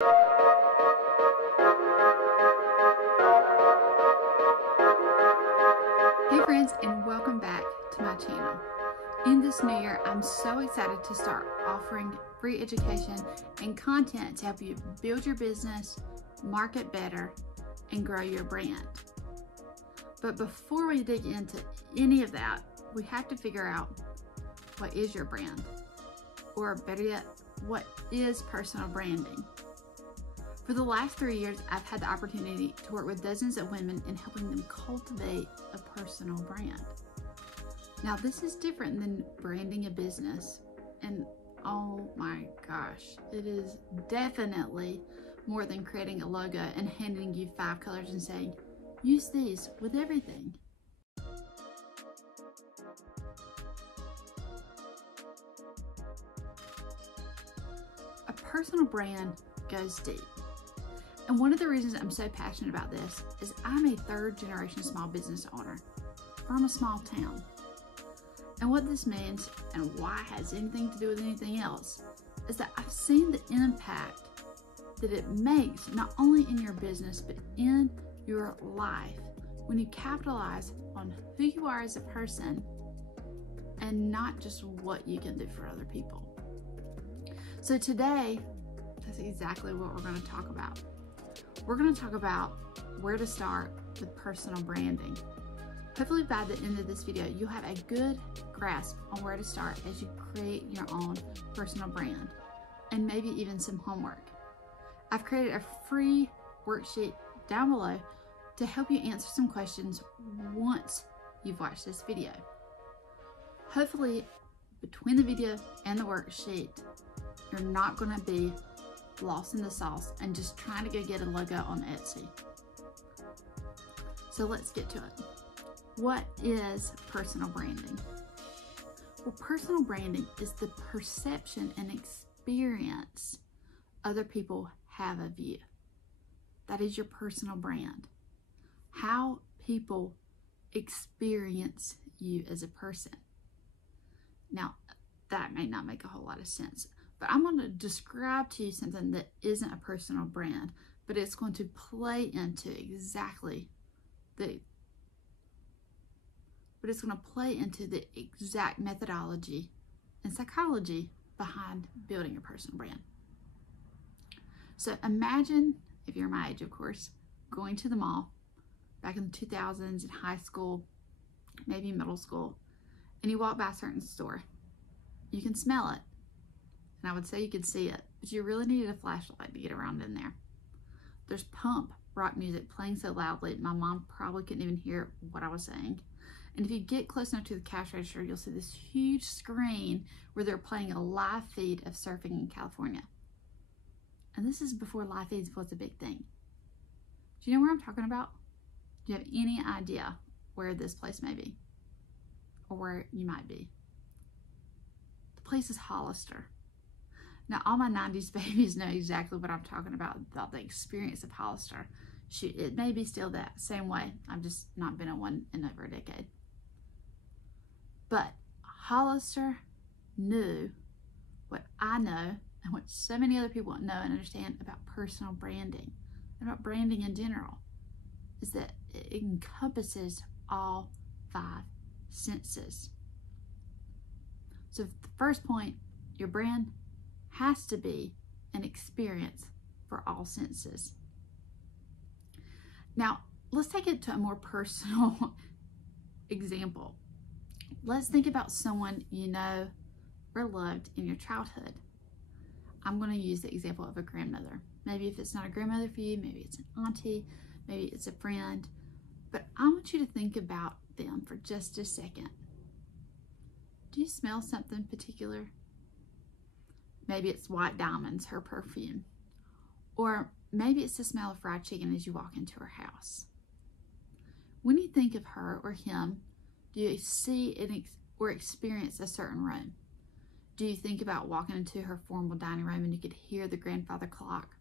Hey friends, and welcome back to my channel. In this new year, I'm so excited to start offering free education and content to help you build your business, market better, and grow your brand. But before we dig into any of that, we have to figure out what is your brand, or better yet, what is personal branding. For the last 3 years, I've had the opportunity to work with dozens of women in helping them cultivate a personal brand. Now, this is different than branding a business, and oh my gosh, it is definitely more than creating a logo and handing you 5 colors and saying, use these with everything. A personal brand goes deep. And one of the reasons I'm so passionate about this is I'm a 3rd generation small business owner from a small town. And what this means, and why it has anything to do with anything else, is that I've seen the impact that it makes not only in your business, but in your life when you capitalize on who you are as a person and not just what you can do for other people. So today, that's exactly what we're going to talk about. We're going to talk about where to start with personal branding. Hopefully by the end of this video, you'll have a good grasp on where to start as you create your own personal brand, and maybe even some homework. I've created a free worksheet down below to help you answer some questions once you've watched this video. Hopefully, between the video and the worksheet, you're not going to be lost in the sauce and just trying to go get a logo on Etsy. So let's get to it. What is personal branding? Well, personal branding is the perception and experience other people have of you. That is your personal brand. How people experience you as a person. Now, that may not make a whole lot of sense, but I'm going to describe to you something that isn't a personal brand, but it's going to play into the exact methodology and psychology behind building a personal brand. So imagine, if you're my age, of course, going to the mall back in the 2000s in high school, maybe middle school, and you walk by a certain store. You can smell it. And I would say you could see it, but you really needed a flashlight to get around in there. There's pump rock music playing so loudly, my mom probably couldn't even hear what I was saying. And if you get close enough to the cash register, you'll see this huge screen where they're playing a live feed of surfing in California. And this is before live feeds was a big thing. Do you know where I'm talking about? Do you have any idea where this place may be? Or where you might be? The place is Hollister. Now, all my 90s babies know exactly what I'm talking about the experience of Hollister. Shoot, it may be still that same way. I've just not been in one in over a decade. But Hollister knew what I know and what so many other people know and understand about personal branding, and about branding in general, is that it encompasses all 5 senses. So the first point, your brand has to be an experience for all senses. Now, let's take it to a more personal example. Let's think about someone you know or loved in your childhood. I'm going to use the example of a grandmother. Maybe if it's not a grandmother for you, maybe it's an auntie, maybe it's a friend. But I want you to think about them for just a second. Do you smell something particular? Maybe it's White Diamonds, her perfume. Or maybe it's the smell of fried chicken as you walk into her house. When you think of her or him, do you see or experience a certain room? Do you think about walking into her formal dining room and you could hear the grandfather clock?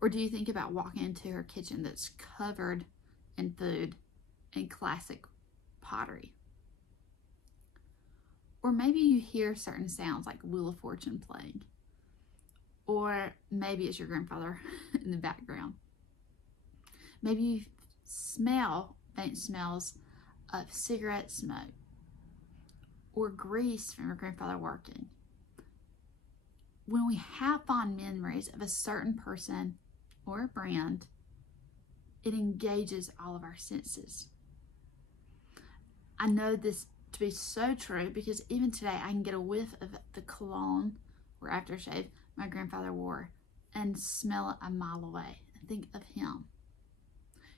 Or do you think about walking into her kitchen that's covered in food and classic pottery? Or maybe you hear certain sounds like Wheel of Fortune playing. Or maybe it's your grandfather in the background. Maybe you smell faint smells of cigarette smoke or grease from your grandfather working. When we have fond memories of a certain person or a brand, it engages all of our senses. I know this to be so true because even today I can get a whiff of the cologne or aftershave my grandfather wore and smell it a mile away and think of him.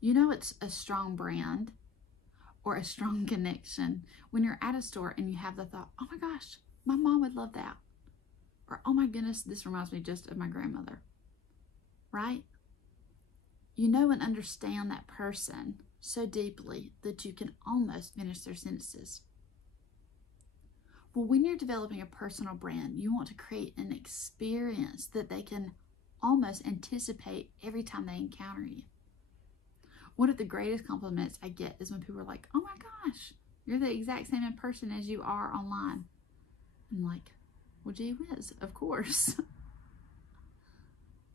You know it's a strong brand or a strong connection when you're at a store and you have the thought, oh my gosh, my mom would love that. Or, oh my goodness, this reminds me just of my grandmother, right? You know and understand that person so deeply that you can almost finish their sentences. Well, when you're developing a personal brand, you want to create an experience that they can almost anticipate every time they encounter you. One of the greatest compliments I get is when people are like, oh my gosh, you're the exact same in person as you are online. I'm like, well, gee whiz, of course.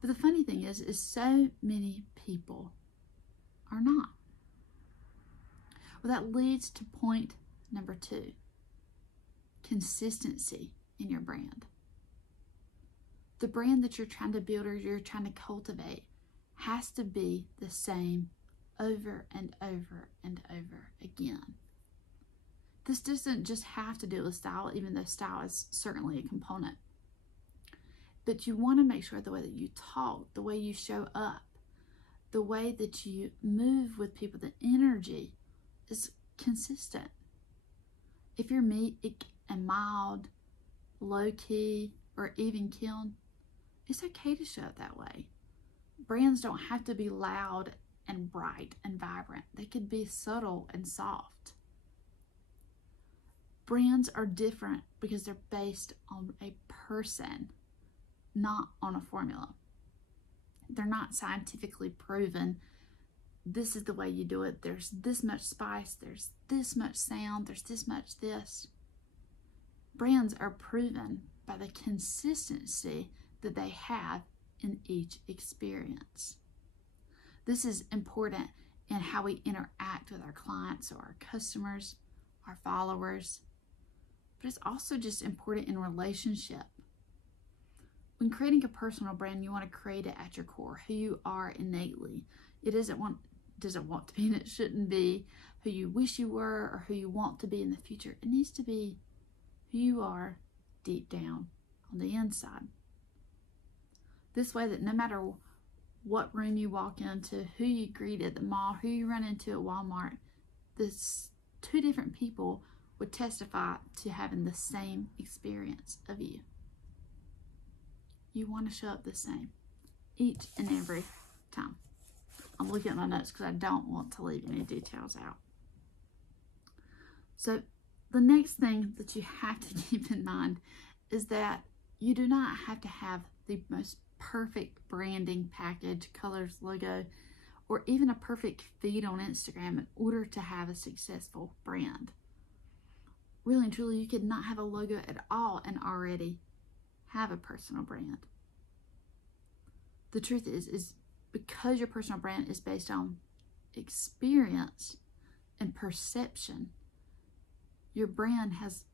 But the funny thing is so many people are not. Well, that leads to point number 2, consistency in your brand. The brand that you're trying to build or you're trying to cultivate has to be the same over and over and over again. This doesn't just have to do with style, even though style is certainly a component. But you want to make sure the way that you talk, the way you show up, the way that you move with people, the energy is consistent. If you're meek and mild, low-key, or even-keeled, it's okay to show up that way. Brands don't have to be loud and bright and vibrant. They could be subtle and soft. Brands are different because they're based on a person, not on a formula. They're not scientifically proven. This is the way you do it. There's this much spice. There's this much sound. There's this much this. Brands are proven by the consistency that they have in each experience. This is important in how we interact with our clients or our customers, our followers, but it's also just important in relationship. When creating a personal brand, you want to create it at your core, who you are innately. It doesn't want to be and it shouldn't be who you wish you were or who you want to be in the future. It needs to be who you are deep down on the inside. This way that no matter what room you walk into, who you greet at the mall, who you run into at Walmart, this 2 different people would testify to having the same experience of you. You want to show up the same each and every time. I'm looking at my notes because I don't want to leave any details out. So the next thing that you have to keep in mind is that you do not have to have the most perfect branding package, colors, logo, or even a perfect feed on Instagram in order to have a successful brand. Really and truly, you could not have a logo at all and already have a personal brand. The truth is because your personal brand is based on experience and perception, your brand has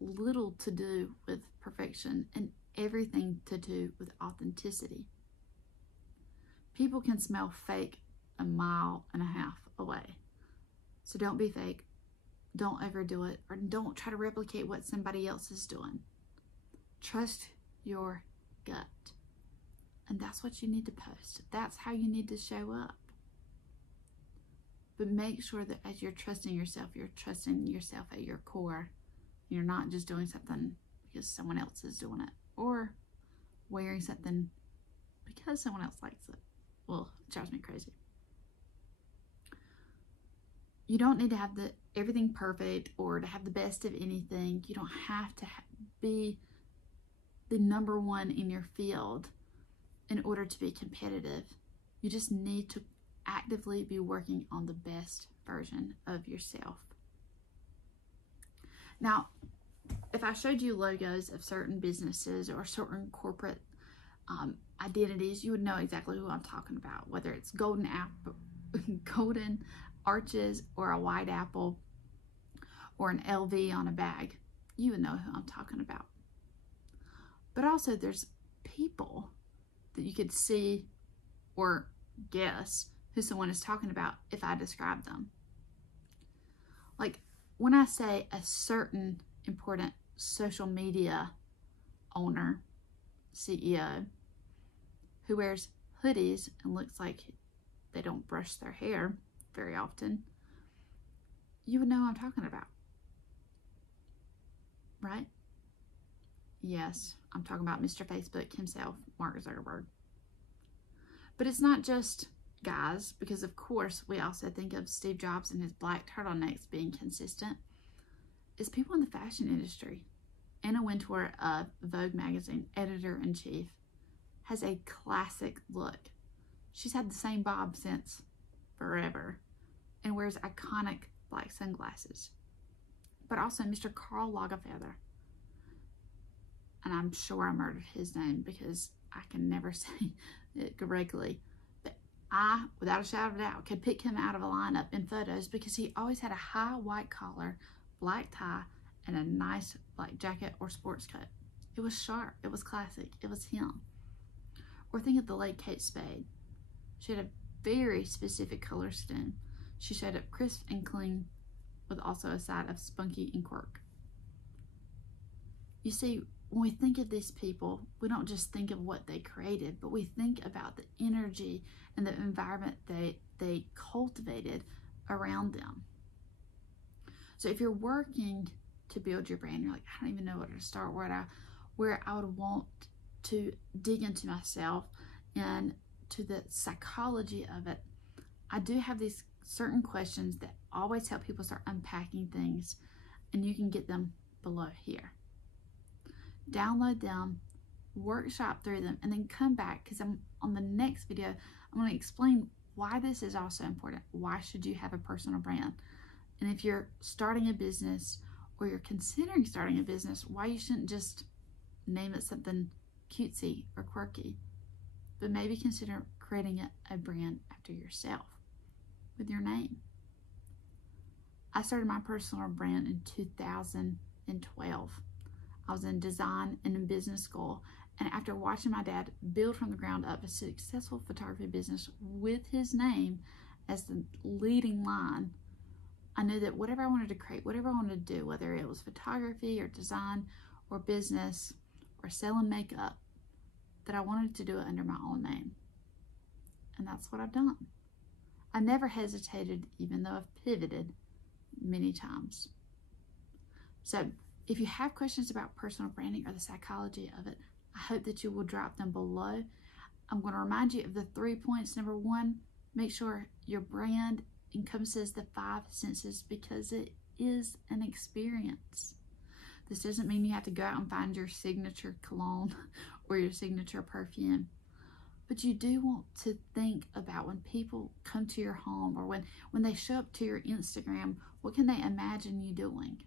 little to do with perfection and everything to do with authenticity. People can smell fake a mile and a half away. So don't be fake. Don't overdo it, or don't try to replicate what somebody else is doing. Trust your gut. And that's what you need to post. That's how you need to show up. But make sure that as you're trusting yourself at your core. You're not just doing something because someone else is doing it, or wearing something because someone else likes it. Well, it drives me crazy. You don't need to have everything perfect or to have the best of anything. You don't have to be the number one in your field in order to be competitive. You just need to actively be working on the best version of yourself. Now, if I showed you logos of certain businesses or certain corporate identities, you would know exactly who I'm talking about, whether it's golden apple, golden arches, or a white apple, or an LV on a bag. You would know who I'm talking about. But also there's people that you could see or guess who someone is talking about if I describe them. Like when I say a certain important social media owner, CEO, who wears hoodies and looks like they don't brush their hair very often, you would know who I'm talking about, right? Yes, I'm talking about Mr. Facebook himself, Mark Zuckerberg. But it's not just guys, because of course we also think of Steve Jobs and his black turtlenecks being consistent. It's people in the fashion industry. Anna Wintour of Vogue magazine, editor-in-chief, has a classic look. She's had the same bob since forever and wears iconic black sunglasses. But also Mr. Karl Lagerfeld, and I'm sure I murdered his name because I can never say it correctly, but I, without a shadow of a doubt, could pick him out of a lineup in photos because he always had a high white collar, black tie, and a nice black jacket or sports coat. It was sharp, it was classic, it was him. Or think of the late Kate Spade. She had a very specific color scheme. She showed up crisp and clean with also a side of spunky and quirk. You see, when we think of these people, we don't just think of what they created, but we think about the energy and the environment they cultivated around them. So if you're working to build your brand, you're like, I don't even know where to start, where I would want to dig into myself and to the psychology of it, I do have these certain questions that always help people start unpacking things, and you can get them below here. Download them, workshop through them, and then come back, because I'm on the next video, I'm going to explain why this is also important. Why should you have a personal brand? And if you're starting a business or you're considering starting a business, why you shouldn't just name it something cutesy or quirky, but maybe consider creating a brand after yourself with your name. I started my personal brand in 2012. I was in design and in business school, and after watching my dad build from the ground up a successful photography business with his name as the leading line, I knew that whatever I wanted to create, whatever I wanted to do, whether it was photography or design or business or selling makeup, that I wanted to do it under my own name. And that's what I've done. I never hesitated, even though I've pivoted many times. So if you have questions about personal branding or the psychology of it, I hope that you will drop them below. I'm going to remind you of the 3 points. Number one, make sure your brand encompasses the 5 senses, because it is an experience. This doesn't mean you have to go out and find your signature cologne or your signature perfume. But you do want to think about when people come to your home, or when they show up to your Instagram, what can they imagine you doing?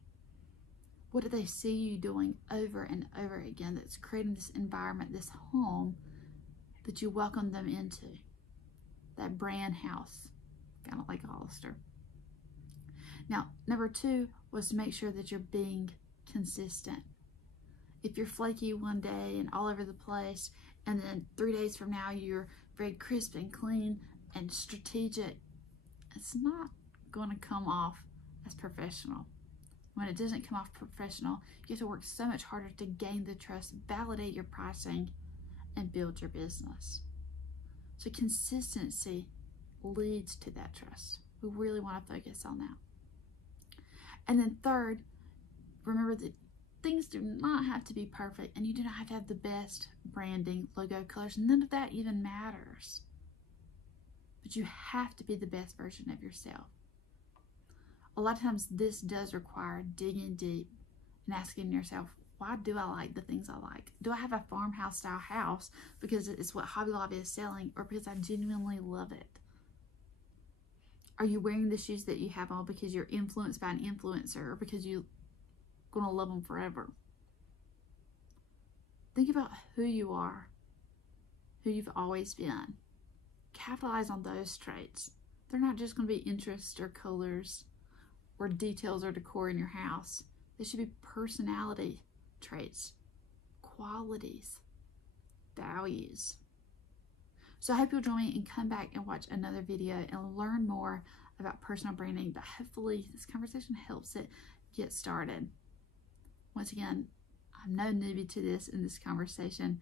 What do they see you doing over and over again that's creating this environment, this home that you welcome them into? That brand house, kind of like Hollister. Now, number 2 was to make sure that you're being consistent. If you're flaky one day and all over the place, and then 3 days from now you're very crisp and clean and strategic, it's not going to come off as professional. When it doesn't come off professional, you have to work so much harder to gain the trust, validate your pricing, and build your business. So consistency leads to that trust. We really want to focus on that. And then third, remember that things do not have to be perfect, and you do not have to have the best branding, logo, colors. None of that even matters. But you have to be the best version of yourself. A lot of times this does require digging deep and asking yourself, why do I like the things I like? Do I have a farmhouse style house because it's what Hobby Lobby is selling, or because I genuinely love it? Are you wearing the shoes that you have on because you're influenced by an influencer, or because you're gonna love them forever? Think about who you are who you've always been. Capitalize on those traits. They're not just going to be interests or colors or details or decor in your house. They should be personality traits, qualities, values. So I hope you'll join me and come back and watch another video and learn more about personal branding, but hopefully this conversation helps it get started. Once again, I'm no newbie to this conversation,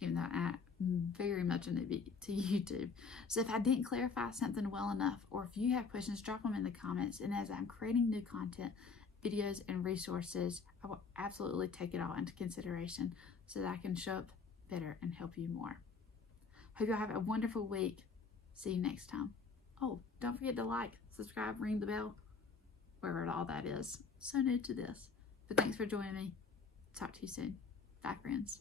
even though I'm very much a newbie to YouTube. So if I didn't clarify something well enough, or if you have questions, drop them in the comments. And as I'm creating new content, videos, and resources, I will absolutely take it all into consideration so that I can show up better and help you more. Hope y'all have a wonderful week. See you next time. Oh, don't forget to like, subscribe, ring the bell, wherever all that is. So new to this. But thanks for joining me. Talk to you soon. Bye, friends.